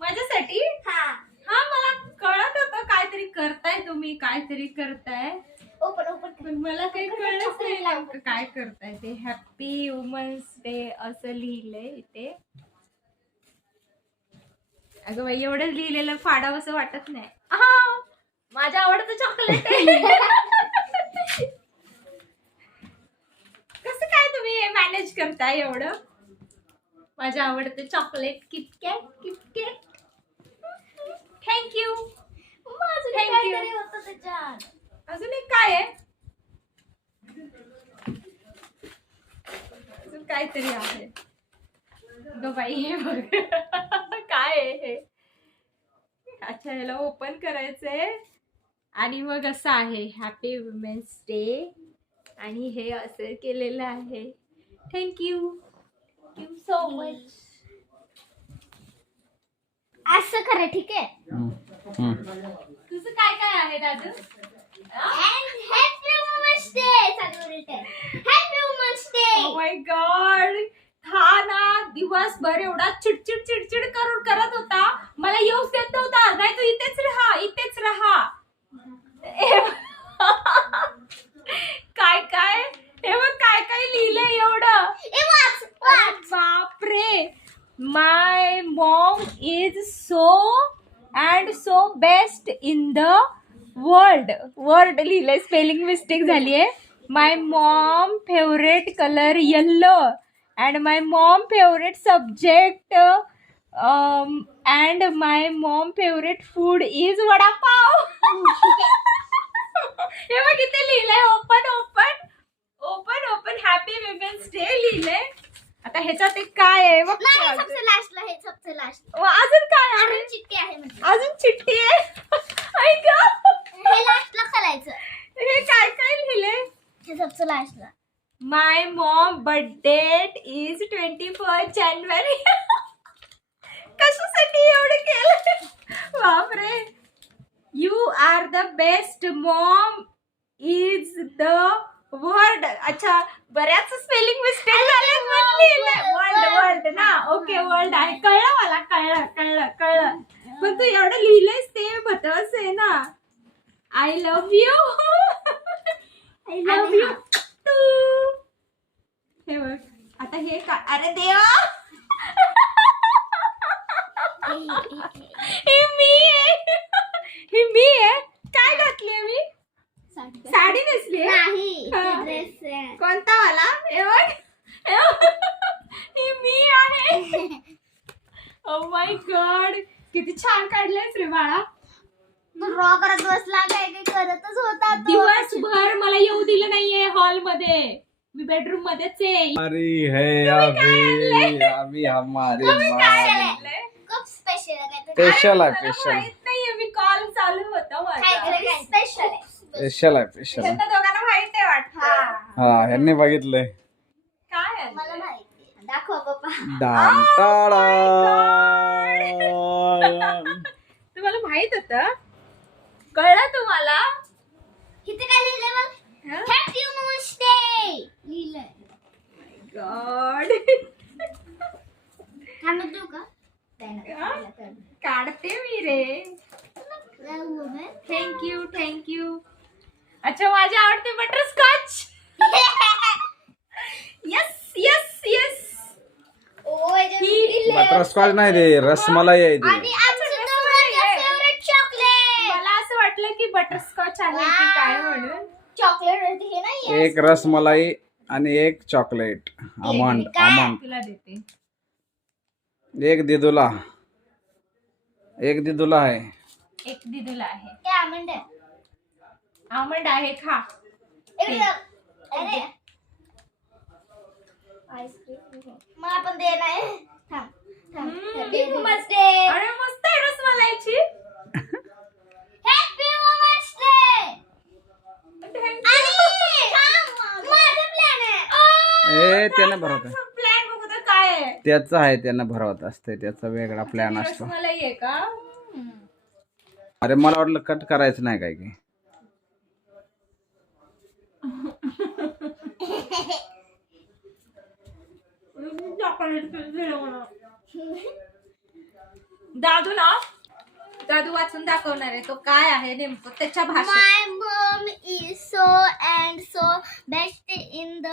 माझ्यासाठी? हा. हा मला कळत होतं काहीतरी करताय तुम्ही काहीतरी करताय. ओपन ओपन पण मला काही कळलंच नाही नेमकं काय करताय ते. हॅपी वुमन्स डे असं लिहिलंय इथे. अगं बाई एवढं लिहिलेलं फाडावं असं वाटत नाही. हा माझ्या आवडतं चॉकलेट कसं काय तुम्ही मॅनेज करताय एवढं? माझं आवडतं चॉकलेट किटकॅट किटकॅट थँक्यू त्याच्यात. अजून एक काय आहे? अजून काहीतरी आहे. ग बाई हे बघ. काय आहे हे? अच्छा ह्याला ओपन करायचंय. आणि मग असं आहे हॅपी वुमेन्स डे आणि हे असं केलेलं आहे. थँक्यू थँक्यू सो मच असं खरं ठीक आहे? तुझं काय काय आहे दादू? हॅपी वुमन्स डे चालू happy women's day my God हा ना दिवसभर एवढा चिडचिड चिडचिड करून करत होता. मला येऊच देत नव्हता. नाही तू इथेच राहा इथेच राहा. काय काय? हे बघ काय काय लिहिलंय एवढं? ए वाच वाच बापरे. My mom is so and so best in the world word लिहिलंय स्पेलिंग मिस्टेक झाली आहे. My mom favourite colour yellow and my mom favourite subject and my mom favourite food is vada pav हे बघ इथे लिहिलंय open open open open happy women's day लिहिलंय. आता ह्याच्यात एक काय आहे? बघ नाही अजून सबसे लास्टला हे सबसे लास्ट अजून काय आहे? अजून चिठ्ठी आहे म्हणजे. अजून चिठ्ठी आहे? ऐक हे लास्टला करायचं हे काय काय हे सबसे लास्टला my mom birthday is twenty four जानेवारी कशासाठी एवढं केलं बापरे. You are the best mom is the word अच्छा बऱ्याच स्पेलिंग मिस्टेक झाले वर्ल्ड वर्ल्ड ना ओके वर्ल्ड आहे. कळलं मला कळलं कळलं कळलं. पण तू एवढं लिहिलंयस ते महत्वाचं आहे ना. I love you I love you. तू हे बघ. आता हे का अरे देवा. हे मी आहे. हे मी आहे. काय घातलीये मी साडी नेसली नाही हा. ड्रेस आहे. कोणता वाला? हे बघ. हे बघ. हे मी आहे. ओ माय गॉड किती छान काढलेस रे बाळा. तू ड्रॉ करत बसला काय काय करतच होता तो. दिवसभर मला येऊ दिलं नाहीये हॉलमध्ये. मी बेडरूम मध्येच आहे. हमारी है अभी अभी हमारी काय माँ. आणलंय? खूप स्पेशल आहे स्पेशल आहे मला स्पेशल माहीत नाहीये मी कॉल चालू होता काहीतरी माझा काय स्पेशल आहे स्पेशल आहे. स्पेशल त्यांना दोघांना माहीत वाटत. हा. ह्यांनी बघितलंय. काय आहे? मला माहिती आहे. दाखव पप्पा टाडा. तुम्हाला माहीत होत? कळलं तुम्हाला? इथे काय लिहिलंय हा? हॅपी डे लिहिलंय. गॉड बटरस्कॉच नाही ते रसमलाई आहे आणि ते आमचं फेवरेट चॉकलेट मला असं वाटलं की बटरस्कॉच आहे की काय म्हणून? चॉकलेट हे नाही एक रसमलाई आणि एक चॉकलेट आमंड? आमंड. तुला देते. एक दिदुला. एक दिदुला आहे. एक दिदूला आहे. ते आमंड आहे. आमंड आहे खा. इकडे जा. अरे. आईस्क्रीम मला पण दे नाही त्याचं आहे त्यानं भरवत असते त्याचा वेगळा प्लॅन असतो. रसमलाई आहे का? अरे मला वाटलं कट करायचं नाही काय की. दादू ना? दादू वाचून दाखवणार आहे. तो काय आहे नेमकं? त्याच्या भाषा मम is so and so best in the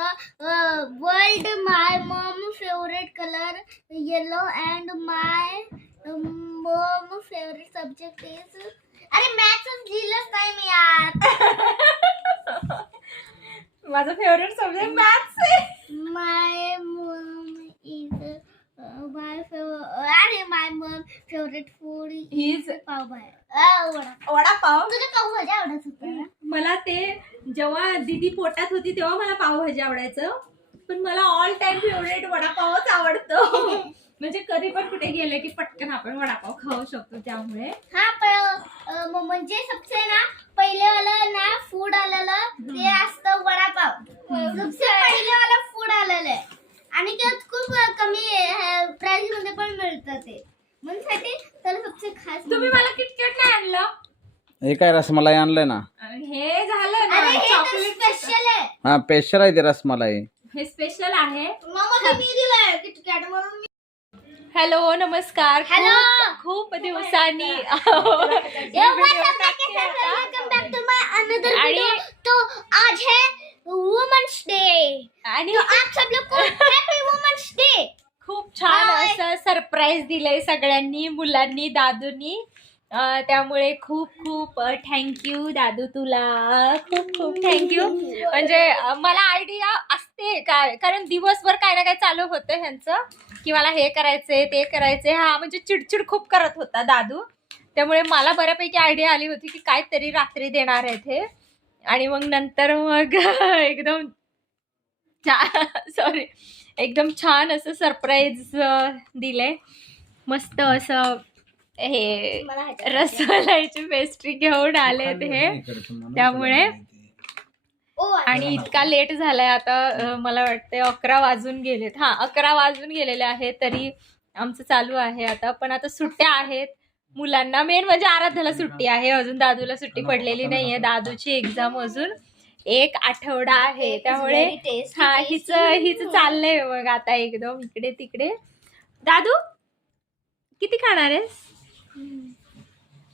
world my um favourite colour yellow and my um favourite subject is अरे मॅथ लिहिलंच नाही मी आज माझा favourite subject maths my mum माय अरे my mum favourite food his पाव भाजी वडा वडापाव तुझं पाव भाजी आवडत होतं. ना मला ते जेव्हा दीदी पोटात होती तेव्हा मला पावभाजी आवडायचं. पण मला ऑल टाइम फेवरेट वडापावच आवडतो. म्हणजे कधी पण कुठे गेले की पटकन आपण वडापाव खाऊ शकतो त्यामुळे. हा पण अ, म्हणजे सबसे ना पहिले वाला ना फूड आलेलं ते असतं वडापाव. सबसे पहिले वाला फूड आलेलं आहे आणि त्यात खूप कमी प्राइसमध्ये पण मिळतं ते म्हणून साठी त्याला सबसे खास तुम्ही मला किटकॅट नाही आणलं हे काय रसमलाई आणलंय ना? हे झालं अरे ना हे तर स्पेशल आहे. हा स्पेशल आहे ते रसमलाई. हे स्पेशल आहे. मामा मी दिलंय किटकॅट म्हणून मी हॅलो नमस्कार. Hello. खूप- खूप दिवसांनी welcome back to my another आणि- वीडियो तो आज है वुमेन्स डे आणि तो आप सब लोग को हैप्पी वुमेन्स डे खूप छान. असं सरप्राईज दिलंय सगळ्यांनी मुलांनी दादूनी. त्यामुळे खूप खूप थँक्यू दादू तुला. खूप खूप थँक्यू म्हणजे मला आयडिया असते काय कारण दिवसभर काय ना काय चालू होतं ह्यांचं. की मला हे करायचंय ते करायचंय. हा म्हणजे चिडचिड खूप करत होता दादू. त्यामुळे मला बऱ्यापैकी आयडिया आली होती की काहीतरी रात्री देणार आहे ते आणि मग नंतर मग एकदम सॉरी एकदम छान असं सरप्राईज दिलंय. मस्त असं हे रसमलाईची पेस्ट्री घेऊन आलेत हे त्यामुळे ओ आणि इतका लेट झालाय आता मला वाटते अकरा वाजून गेलेत. हा अकरा वाजून गेलेले आहेत तरी आमचं चालू आहे आता. पण आता सुट्ट्या आहेत. मुलांना मेन म्हणजे आराध्याला सुट्टी आहे. अजून दादूला सुट्टी पडलेली नाहीये. दादूची एक्झाम अजून एक आठवडा आहे. त्यामुळे हा. हिच हिच चाललंय मग आता एकदम इकडे तिकडे दादू किती खाणार आहेस?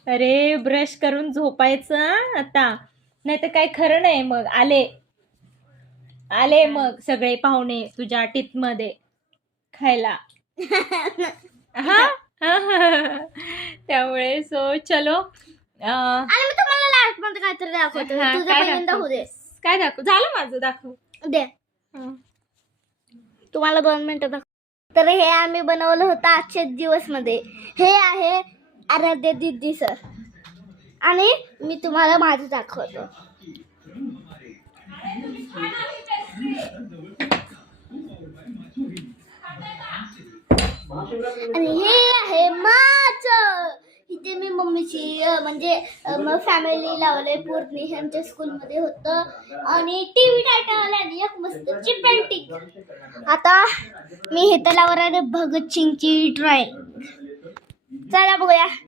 अरे ब्रश करून झोपायचं आता. नाही तर काय खरं नाही मग. आले. आले मग सगळे पाहुणे तुझ्या टीत मध्ये खायला. हा? त्यामुळे सो चलो. अं, आणि मी तुम्हाला लास्टमध्ये काहीतरी दाखवतो. हा, तुझं काय पहिल्यांदा दाखव? होऊ दे. काय दाखव? झालं माझं दाखव. दे. हं. तुम्हाला दोन मिनिटं दाखव. तर हे आम्ही बनवलं होतं आजच्या दिवसमध्ये हे आहे आराध्य दिदी सर. आणि मी तुम्हाला माझं दाखवतो. आणि हे आहे माझ. इथे मी मम्मीची म्हणजे फॅमिली लावले पूर्ण. ह्यांच्या स्कूलमध्ये होतं. आणि टी व्ही टाटा आणि एक मस्तची पेंटिंग आता मी हे लावणार आहे भगत सिंगची ड्रॉइंग चला बघूया